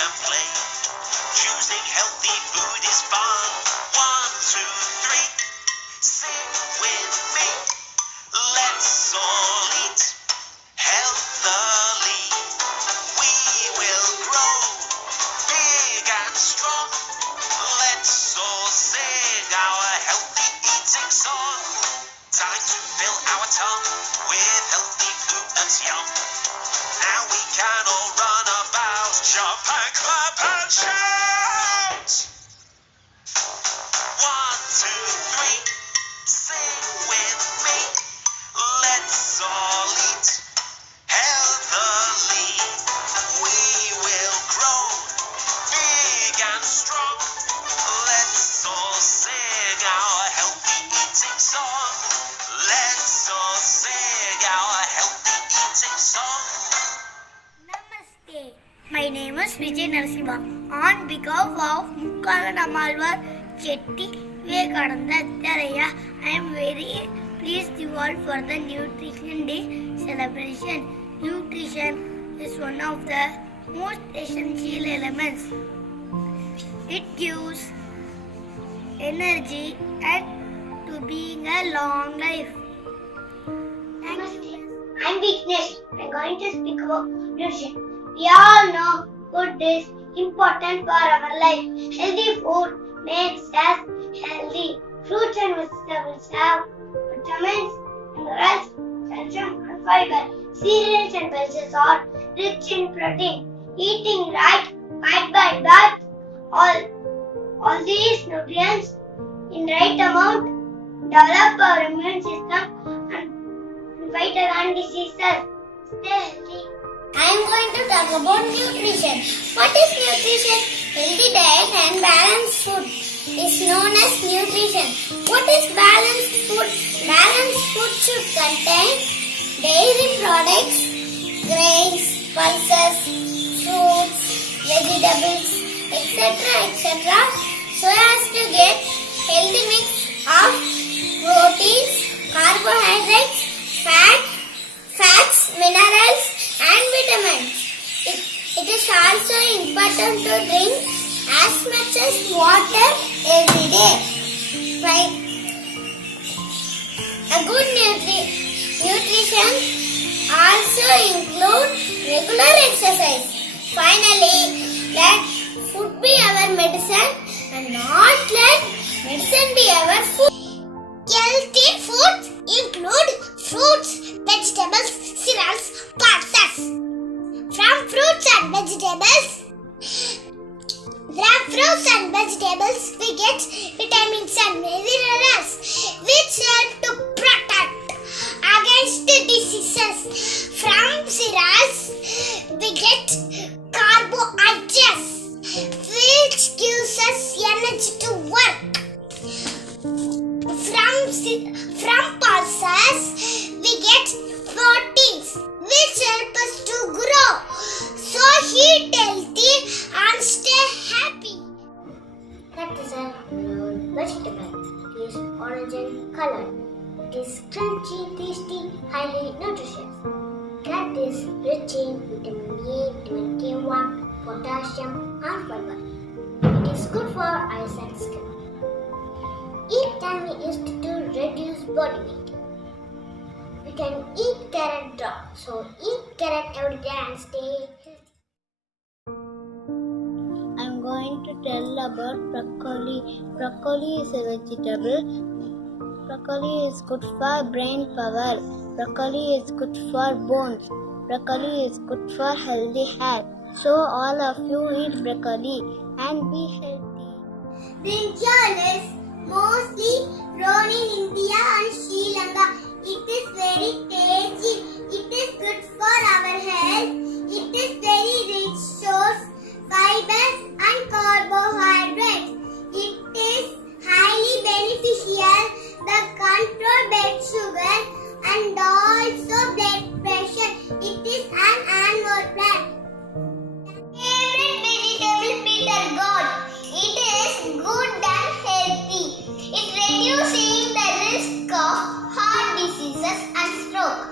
and play. Choosing healthy food is fun. 1, 2, 3, sing with me. Let's all eat healthily. We will grow big and strong. Let's all sing our healthy eating song. Time to fill our tongue with healthy food that's yum. Now we can all run about, jump and clap and shout. 1, 2, 3, sing with me. Let's all eat healthily. We will grow big and strong. Let's all sing our healthy eating song. Let's all sing our healthy eating song. Namaste. My name is Vijay Narasimha. On behalf of Mukkanammalvar Chetty Vivekananda Tharaya, I am very pleased you all for the Nutrition Day celebration. Nutrition is one of the most essential elements. It gives energy and to being a long life. Thank you. I'm Vignesh. I'm going to speak about nutrition. We all know food is important for our life. Healthy food makes us healthy. Fruits and vegetables have vitamins, minerals, calcium and fiber. Cereals and pulses are rich in protein. Eating right, bite by bite, all these nutrients in right amount develop our immune system and fight against diseases. Stay healthy. I am going to talk about nutrition. What is nutrition? Healthy diet and balanced food is known as nutrition. What is balanced food? Balanced food should contain dairy products, grains, pulses, fruits, vegetables, etc. so as to get healthy mix of proteins, carbohydrates, fats, minerals and vitamins. It is also important to drink as much as water every day. Right? A good nutrition also include regular exercise. Finally, let food be our medicine and not let medicine be our food. Healthy foods include fruits, vegetables, cereals, pulses. From fruits and vegetables, we get vitamins and minerals which help to protect against diseases. From cereals, we get carbohydrates which gives us energy to work. From pulses, we get proteins which help us to grow. So eat healthy and stay happy. That is a vegetable. It is orange in color. It is crunchy, tasty, highly nutritious. Carrot is rich in vitamin A, vitamin K1, potassium and fiber. It is good for eyes and skin. Eat can be used to reduce body weight. We can eat carrot raw, so eat carrot every day and stay healthy. I'm going to tell about broccoli. Broccoli is a vegetable. Broccoli is good for brain power. Broccoli is good for bones. Broccoli is good for healthy hair. So all of you eat broccoli and be healthy. Brinjal is mostly grown in India and Sri Lanka. It is very tasty. It is good for our health. It is very rich source, fiber and carbohydrates. It is highly beneficial. The control blood sugar and also blood pressure. It is an annual plant. Favorite vegetable bitter gourd. It is good and healthy. It reducing the risk of heart diseases and stroke.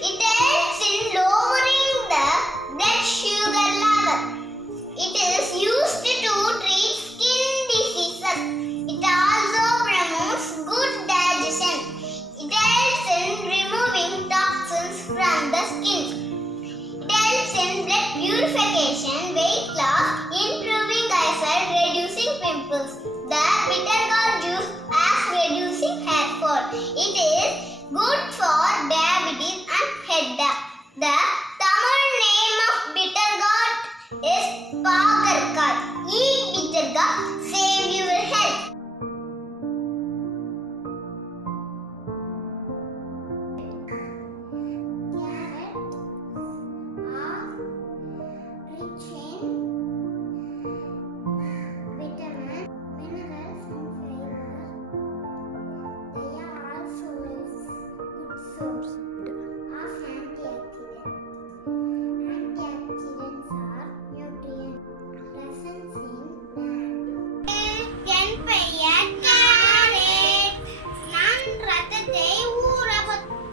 It helps in lowering the blood sugar level. కాకరకాయ. Eat bitterగా, save your health. Carrots are rich in vitamins, minerals and fiber. They are also a good source of antioxidants. Antioxidants are nutrients present in plant. என் பெயர் carrot. நான் ரத்தத்தை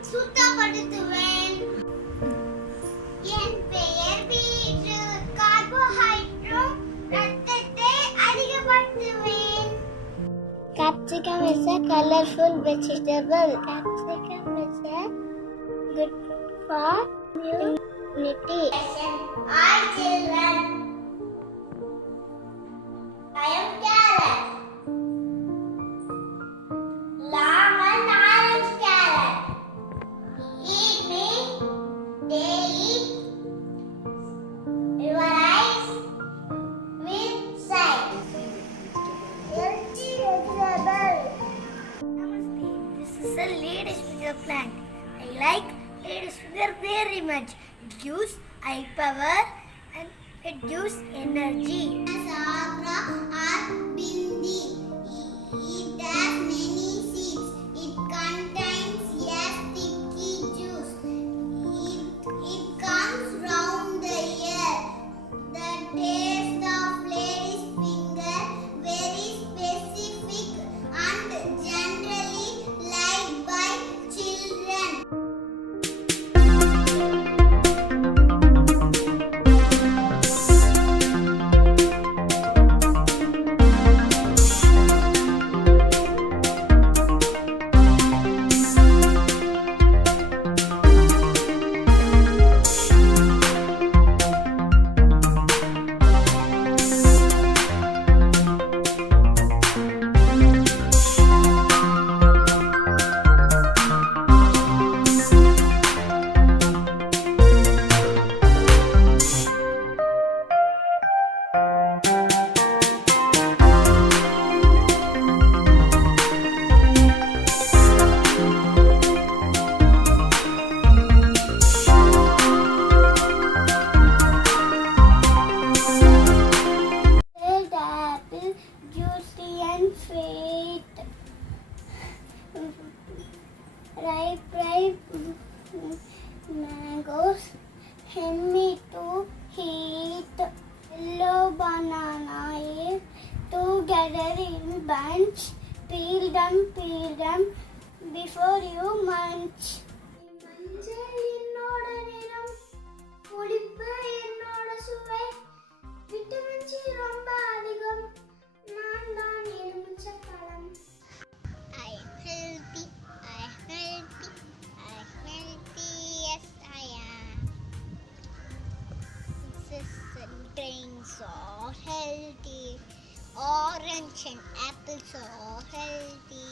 சுத்தப்படுத்துவேன். என் பெயர் beetroot. Carbohydrate ரத்தத்தை அதிகப்படுத்துவேன். Capsicum is a colorful vegetable. Capsicum is a good for immunity. Hi children. I am carrot. Long and orange carrot. Eat me daily. Your eyes will shine. Healthy vegetable. Namaste. This is a ladies finger plant. I like ladies finger very much. It gives eye power and it gives energy. Sagra or bindi. It has many seeds. It contains a sticky juice. It comes round the ear. The taste of lady's finger very specific and generally liked by children. Red apple, juicy and sweet. Ripe mangoes, yummy to eat. Yellow banana is together in bunch. Peel them before you munch. மஞ்சள் என்னோட நிறம், புளிப்பு என்னோட சுவை, vitamin C ரொம்ப அதிகம், நான் தான் எலுமிச்சம்பழம். I am healthy, yes I am. Drinks are healthy, orange and apples are healthy,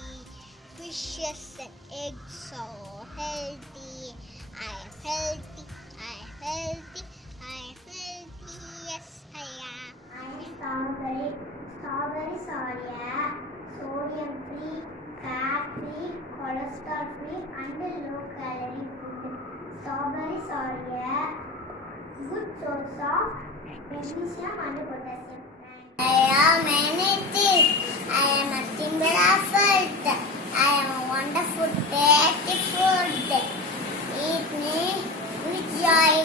fishes and eggs are healthy. I am healthy, yes I am. I am strawberry. Strawberries are sodium free, fat free, cholesterol free and low calorie food. Strawberries are good source of magnesium and potassium. I am anything. I am nothing but effort. I am a wonderful tasty food. Eat me with joy.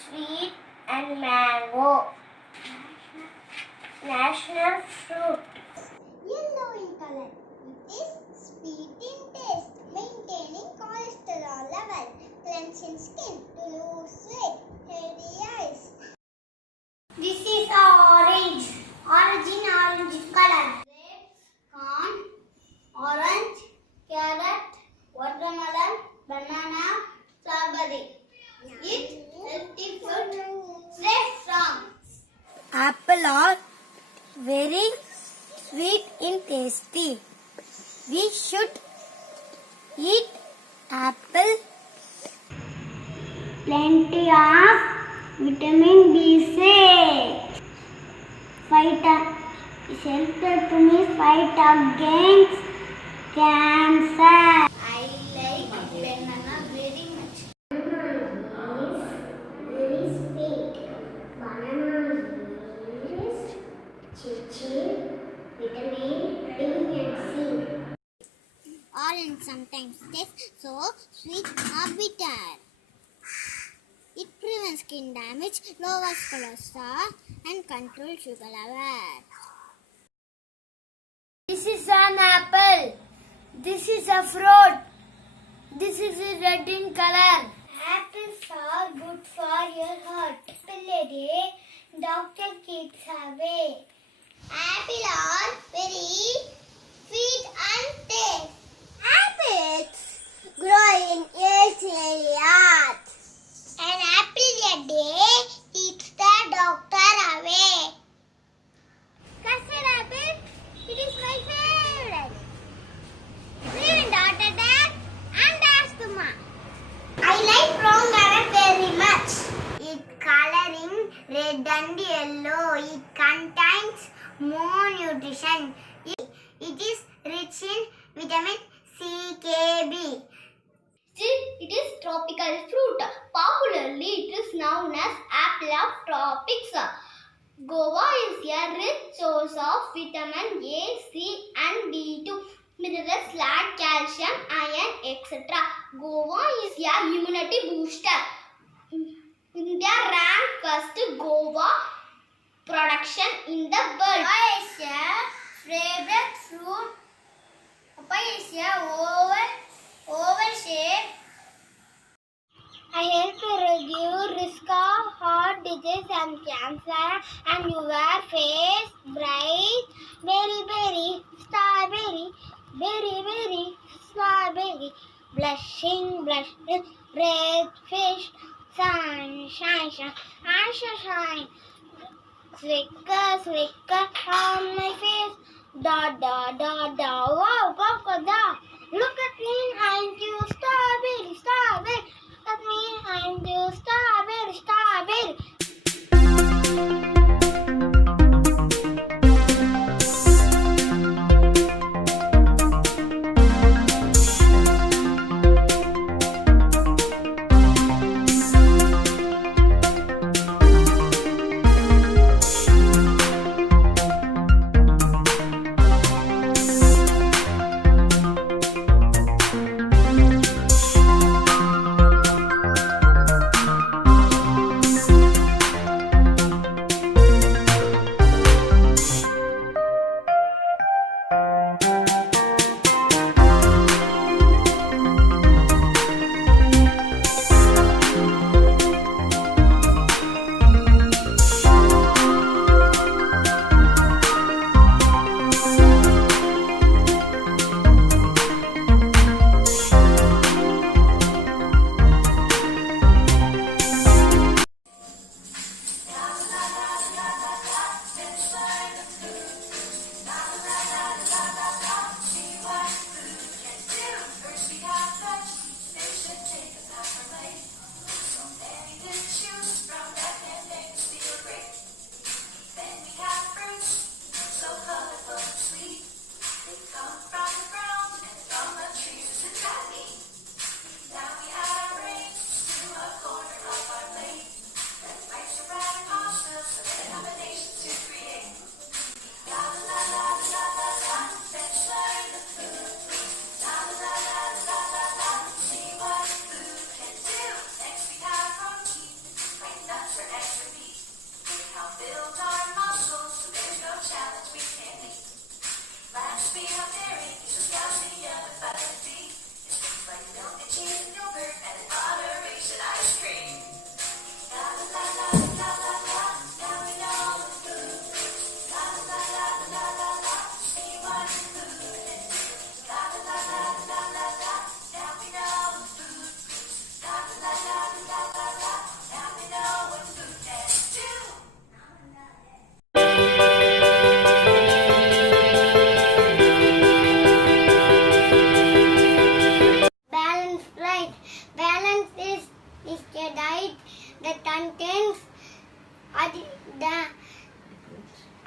Sweet and mango. National fruit. Yellow in color. It is sweet in taste. Maintaining cholesterol level. Cleansing skin to lose weight. Healthy eyes. This is orange. Orange in orange color. Grapes, corn, orange, carrot, watermelon, banana, strawberry. Eat healthy food. Stay strong. Apple are very sweet and tasty. We should eat apple. Plenty of vitamin B6. helped me fight against cancer. I like banana very much. Banana is sweet. Banana is chichi, vitamin D and C. Orange sometimes tastes so sweet or bitter. It prevents skin damage, lowers cholesterol, and controls sugar level. This is an apple. This is a fruit. This is red in color. Apples are good for your heart. Apple a day, doctor keeps away. Apples are very sweet and taste. Apples grow in areas. An apple a day keeps the doctor away. Custard apple, it is my favorite. Prevent heart attack and asthma. I like brown carrot very much. Its coloring red and yellow. It contains more nutrition. It is rich in vitamin C, K, B. It is tropical fruit. Popularly, it is known as apple of tropics. Guava is a rich source of vitamin A, C and D2, minerals like calcium, iron, etc. Guava is a immunity booster. India ranked first guava production in the world. Papaya is a favorite fruit. Papaya is a oval shape. I help reduce risk of heart disease and cancer, and your face bright. Berry, strawberry, berry, strawberry. Blushing, red fish, shine, shine. Slicker on my face. Da. Wow, crocodile. Look at me, I'm you strawberry. Look at me, I'm you strawberry.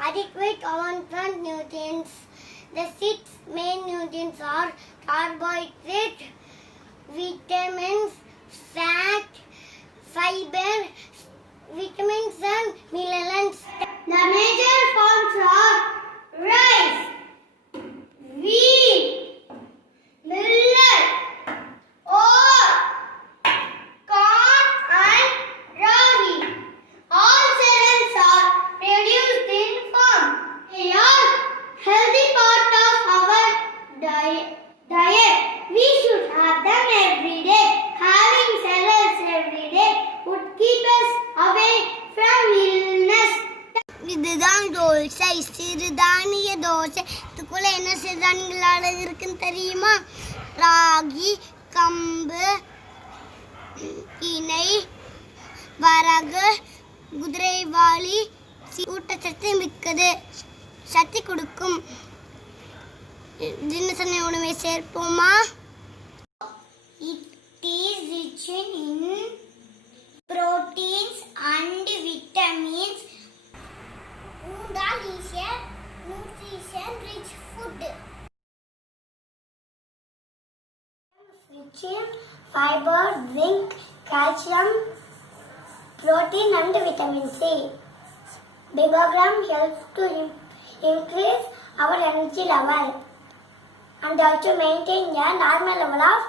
adequate amount of nutrients. The 6 main nutrients are carbohydrate, vitamins, fat, fiber, vitamins and minerals. The major forms are rice, wheat, millet, oat, corn and ragi. All cereals are produced in farm. They are healthy part of our diet. We should have them every day. Having cereals every day would keep us away from illness. இதுதான் தோசை, சிறுதானிய தோசை. இதுக்குள்ள என்ன சிறுதானியங்கள் இருக்குன்னு தெரியுமா? ராகி, கம்பு, திணை, வரகு, குதிரைவாளி. ஊட்டச்சத்து மிக்கது, சக்தி கொடுக்கும். தினசரி உணவை சேர்ப்போமா? It is rich in proteins and vitamins. Dal is a nutrition-rich food. Rich in fiber, zinc, calcium, protein and vitamin C. Bigogram helps to increase our energy level and also maintain a normal level of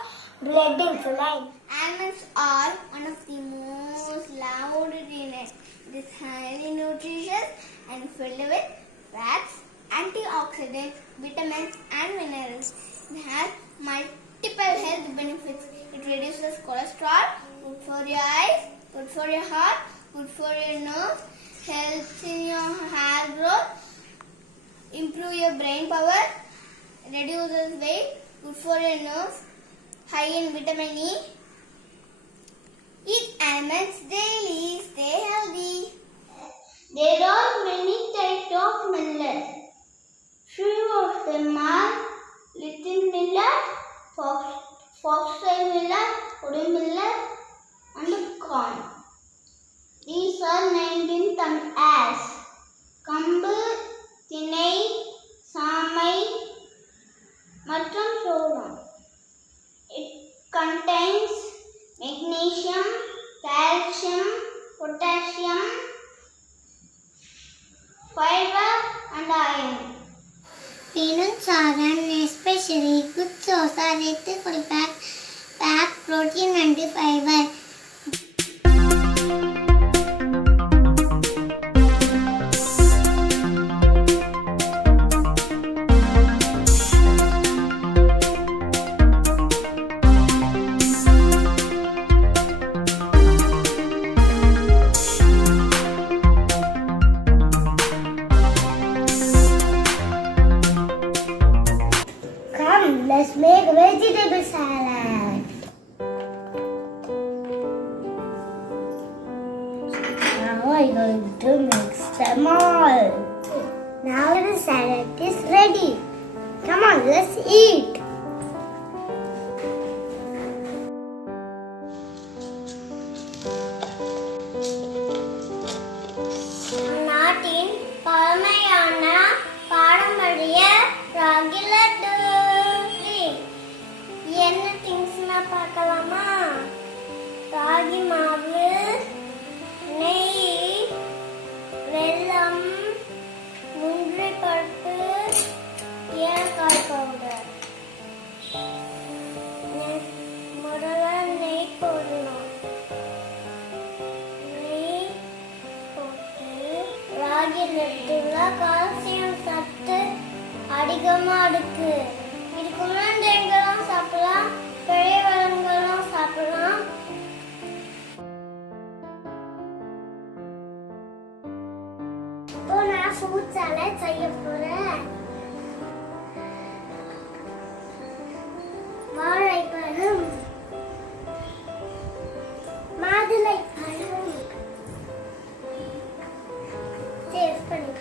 blood insulin. Almonds are one of the most loved nuts. It is highly nutritious and filled with fats, antioxidants, vitamins and minerals. It has multiple health benefits. It reduces cholesterol, good for your eyes, good for your heart, good for your nose, helps in your hair growth, improve your brain power, reduces weight, good for your nose, high in vitamin E. Eat almonds daily, stay healthy. There are many types of millet. Few of them are little millet, foxtail millet, wooden millet, and corn. These are named in Tamil as Kambu, Tinai, Samai, மற்றும் சோளம். It contains magnesium, calcium, potassium, fiber and iron. Peanuts are an especially good source of full fat, protein and fiber. Let's make vegetable salad. Now I'm going to mix them all. Now the salad is ready. Come on, let's eat. நாட்டின் பழமையான பாரம்பரிய ராகி லட்டு. என்ன திங்ஸ்னா பார்க்கலாமா? ராகி மாவு, நெய், வெல்லம், முந்திரி பருப்பு, ஏலக்காய் பவுடர். முதல்ல நெய் போடணும். நெய் போட்டு ராகி லட்டுல கால்சியம் சத்து அதிகமாக இருக்கு. இது குழந்தைங்களும் சாப்பிடலாம், பெரியவங்களும் சாப்பிடலாம். இப்போ நான் ஃப்ரூட் சாலட் செய்ய போறேன். வாழைப்பழம், மாதுளைப்பழம் டேஸ்ட் பண்ணி